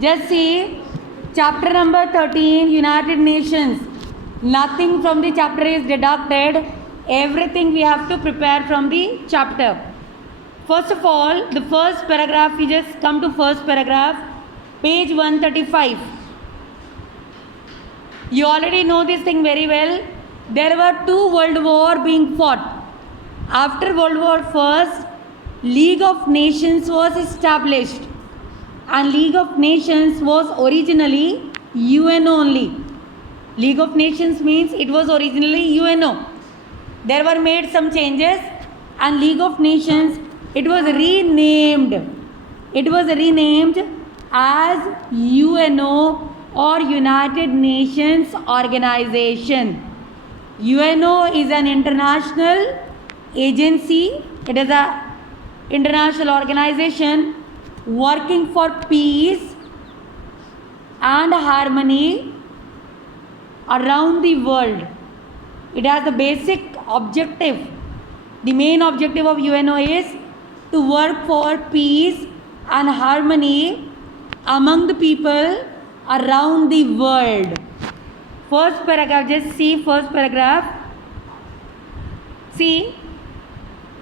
Just see chapter number 13, United Nations. Nothing from the chapter is deducted. Everything we have to prepare from the chapter. First of all, the first paragraph, we just come to first paragraph, page 135. You already know this thing very well. There were two world wars being fought. After World War I, League of Nations was established. And League of Nations was originally UNO only. League of Nations means it was originally UNO. There were made some changes and League of Nations, it was renamed. It was renamed as UNO or United Nations Organization. UNO is an international agency. It is an international organization working for peace and harmony around the world. It has the basic objective. The main objective of UNO is to work for peace and harmony among the people around the world. First paragraph, just see first paragraph. See,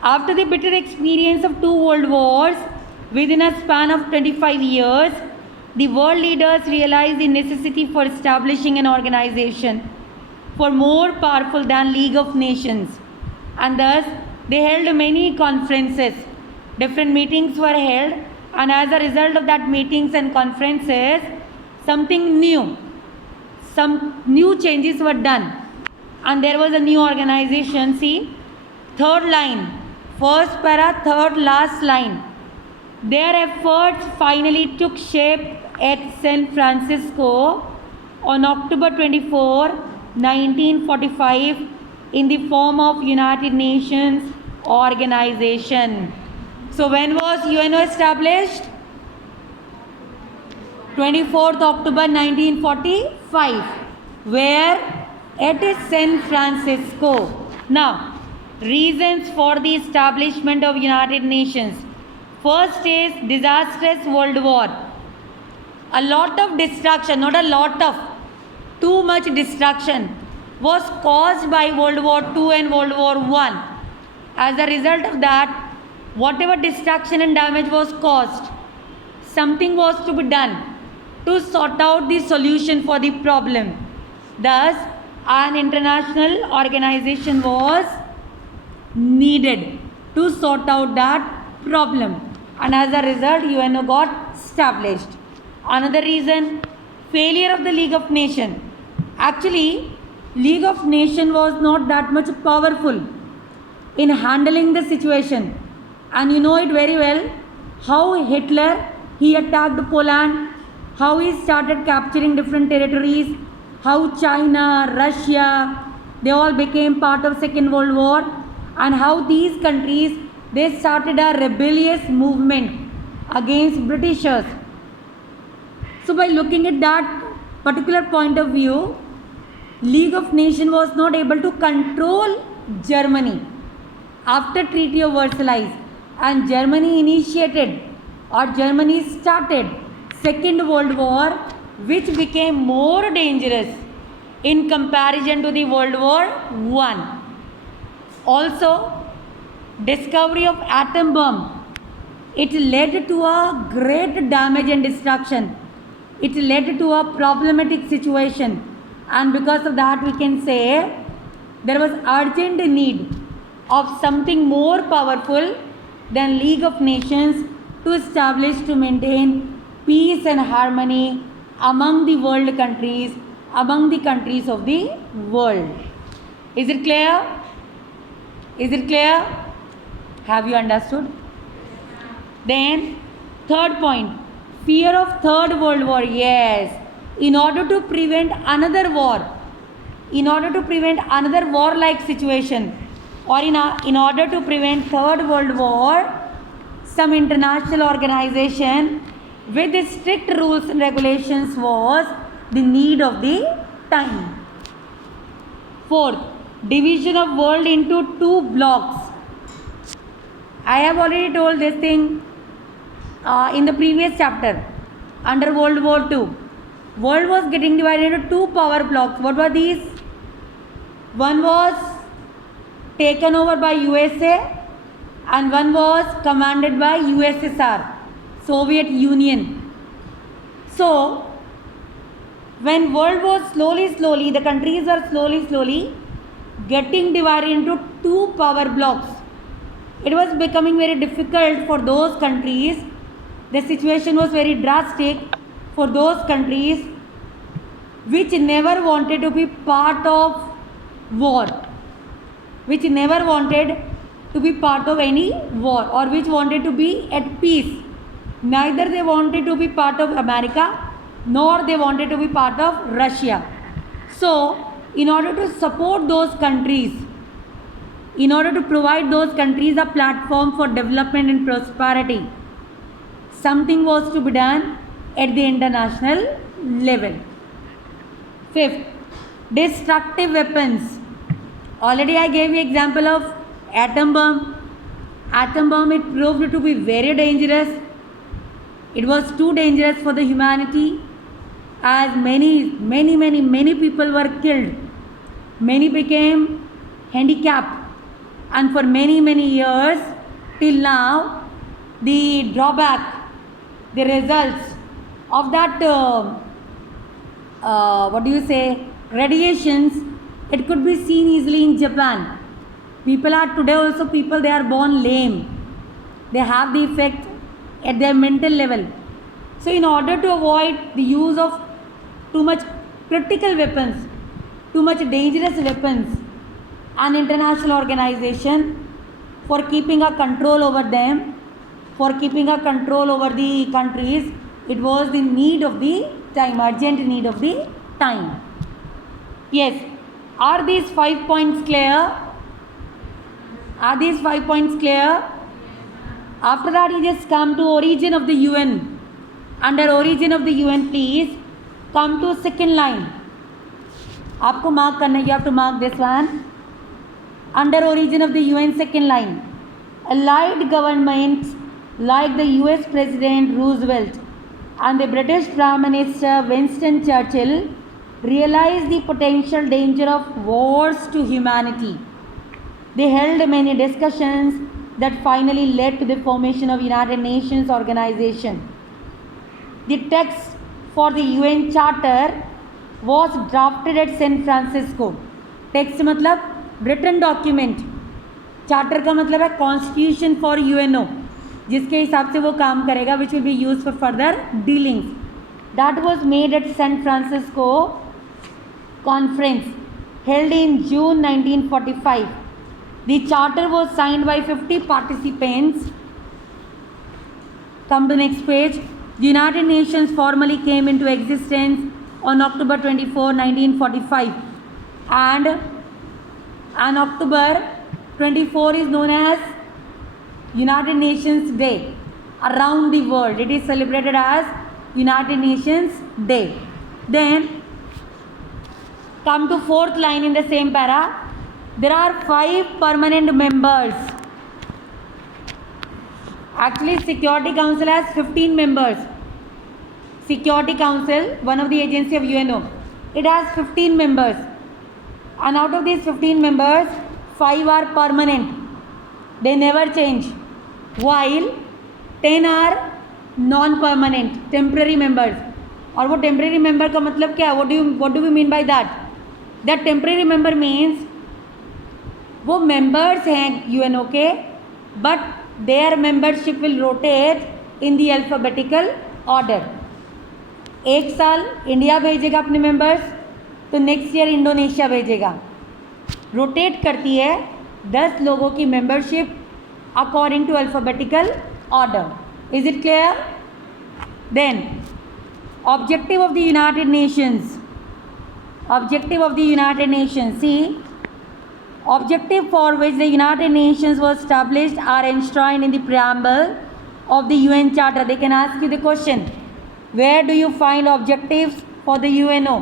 after the bitter experience of two world wars within a span of 25 years, the world leaders realized the necessity for establishing an organization for more powerful than League of Nations, and thus they held many conferences. Different meetings were held, and as a result of that meetings and conferences, something new, some new changes were done, and there was a new organization. See, third line, first para, third last line. Their efforts finally took shape at San Francisco on October 24, 1945 in the form of United Nations Organization. So when was UNO established? 24th October 1945. Where? At San Francisco. Now, reasons for the establishment of United Nations. First is disastrous world war. A lot of destruction, not a lot of, too much destruction was caused by World War II and World War I. As a result of that, whatever destruction and damage was caused, something was to be done to sort out the solution for the problem. Thus, an international organization was needed to sort out that problem. And as a result, UNO got established. Another reason, failure of the League of Nations. Actually, League of Nations was not that much powerful in handling the situation. And you know it very well, how Hitler, he attacked Poland, how he started capturing different territories, how China, Russia, they all became part of Second World War, and how these countries, they started a rebellious movement against Britishers. So by looking at that particular point of view, League of Nations was not able to control Germany after Treaty of Versailles, and Germany initiated or Germany started Second World War, which became more dangerous in comparison to the World War I. Also, discovery of atom bomb, it led to a great damage and destruction. It led to a problematic situation, and because of that we can say there was urgent need of something more powerful than League of Nations to establish, to maintain peace and harmony among the world countries, among the countries of the world. Is it clear? Is it clear? Have you understood? Then, third point, fear of Third World War. Yes, in order to prevent another war, in order to prevent another war-like situation, or in order to prevent Third World War, some international organization with strict rules and regulations was the need of the time. Fourth, division of world into two blocks. I have already told this thing in the previous chapter. under World War II. World was getting divided into two power blocks. What were these? One was taken over by USA and one was commanded by USSR, Soviet Union. So when world was slowly, the countries were slowly getting divided into two power blocks, it was becoming very difficult for those countries. The situation was very drastic for those countries which never wanted to be part of war, which never wanted to be part of any war, or which wanted to be at peace. Neither they wanted to be part of America, nor they wanted to be part of Russia. So in order to support those countries, in order to provide those countries a platform for development and prosperity, something was to be done at the international level. Fifth, destructive weapons. Already I gave you example of atom bomb. Atom bomb, it proved to be very dangerous. It was too dangerous for the humanity, as many people were killed. Many became handicapped, and for many years till now, the drawback, the results of that radiations, it could be seen easily in Japan. People are today also they are born lame. They have the effect at their mental level. So in order to avoid the use of too much critical weapons, too much dangerous weapons, an international organization for keeping a control over them, for keeping a control over the countries, it was the need of the time, urgent need of the time. Yes, are these 5 points clear? Are these 5 points clear? After that, you just come to origin of the UN. Under origin of the UN, please come to second line. आपको mark करना है, you have to mark this one. Under origin of the UN, second line. Allied governments like the US President Roosevelt and the British Prime Minister Winston Churchill realized the potential danger of wars to humanity. They held many discussions that finally led to the formation of United Nations organization. The text for the UN Charter was drafted at San Francisco. Text मतलब written document. Charter का मतलब है Constitution for UNO, जिसके हिसाब से वो काम करेगा, which will be used for further dealings. That was made at San Francisco conference held in June 1945. The charter was signed by 50 participants. Come to next page. The United Nations formally came into existence on October 24, 1945, and on October 24 is known as United Nations Day around the world. It is celebrated as United Nations Day. Then come to fourth line in the same para. There are 5 permanent members. Actually, Security Council has 15 members. Security Council, one of the agency of UNO, it has 15 members. And out of these 15 members, 5 are permanent. They never change. While 10 are non-permanent, temporary members. और वो temporary member का मतलब क्या है? What do we mean by that? That temporary member means वो members हैं UNO के, but their membership will rotate in the alphabetical order. एक साल इंडिया भेजेगा अपने मेंबर्स, तो नेक्स्ट ईयर इंडोनेशिया भेजेगा. रोटेट करती है 10 लोगों की membership according to alphabetical order. Is it clear? Then objective of the United Nations. Objective of the United Nations. See, objective for which the United Nations was established are enshrined in the preamble of the UN Charter. They can ask you the question, where do you find objectives for the UNO?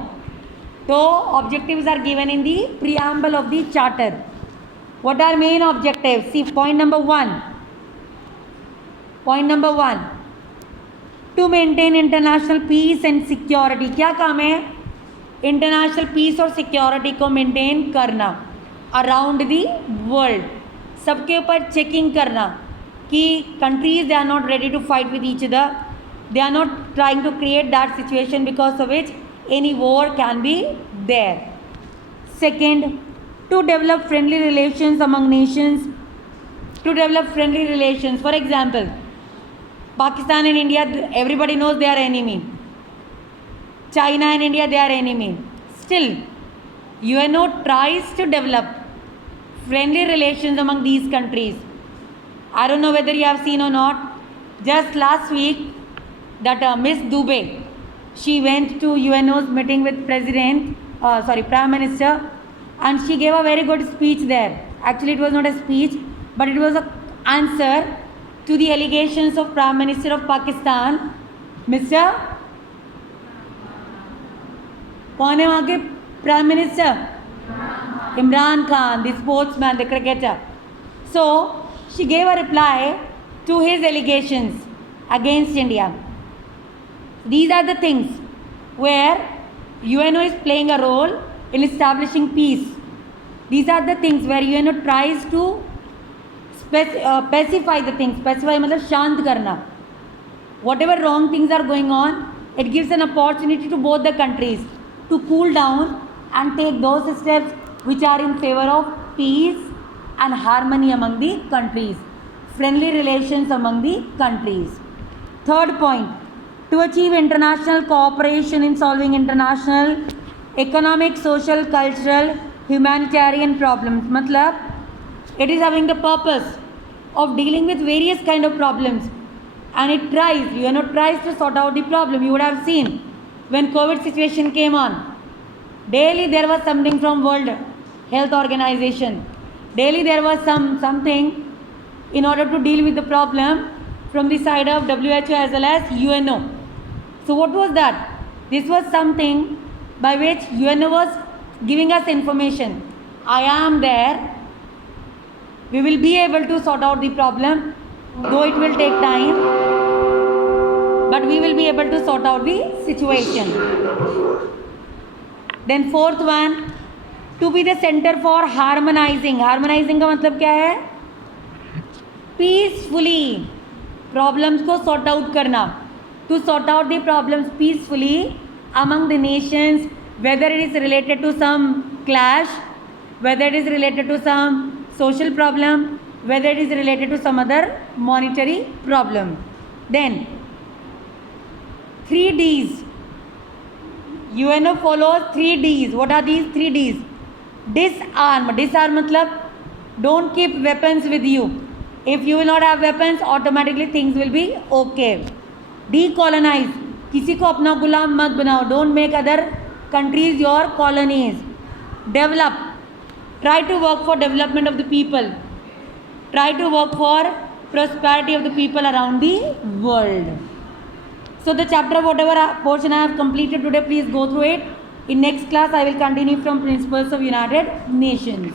So, objectives are given in the preamble of the Charter. What are main objectives? See, point number 1. Point number 1. To maintain international peace and security, क्या काम है? International peace और security को maintain करना around the world, सबके ऊपर checking करना कि countries they are not ready to fight with each other, they are not trying to create that situation because of which any war can be there. Second, to develop friendly relations among nations, to develop friendly relations. For example, Pakistan and India, everybody knows they are enemy. China and India, they are enemy. Still, UNO tries to develop friendly relations among these countries. I don't know whether you have seen or not. Just last week, that Miss Dubey, she went to UNO's meeting with Prime Minister, and she gave a very good speech there. Actually, it was not a speech, but it was an answer to the allegations of Prime Minister of Pakistan, Mr. कौन है वहाँ के Prime Minister? Imran Khan, the sportsman, the cricketer. So, she gave a reply to his allegations against India. These are the things where UNO is playing a role in establishing peace. These are the things where UNO tries to pacify the things. Pacify मतलब शांत करना. Whatever wrong things are going on, it gives an opportunity to both the countries to cool down and take those steps which are in favor of peace and harmony among the countries, friendly relations among the countries. Third point, to achieve international cooperation in solving international economic, social, cultural, humanitarian problems. मतलब it is having the purpose of dealing with various kind of problems, and it tries, UNO tries to sort out the problem. You would have seen when COVID situation came on, daily there was something from World Health Organization. Daily there was something in order to deal with the problem from the side of WHO as well as UNO. So what was that? This was something by which UNO was giving us information. I am there. We will be able to sort out the problem, though it will take time, but we will be able to sort out the situation. Then fourth one, to be the center for harmonizing. Harmonizing का मतलब क्या है? Peacefully problems को sort out करना. To sort out the problems peacefully among the nations, whether it is related to some clash, whether it is related to some social problem, whether it is related to some other monetary problem. Then 3 Ds. UNO follows 3 Ds. What are these 3 Ds? Disarm. Disarm matlab don't keep weapons with you. If you will not have weapons, automatically things will be okay. Decolonize. किसी को अपना गुलाम मत बनाओ. Don't make other countries your colonies. Develop. Try to work for development of the people. Try to work for prosperity of the people around the world. So the chapter, whatever portion I have completed today, please go through it. In next class, I will continue from Principles of United Nations.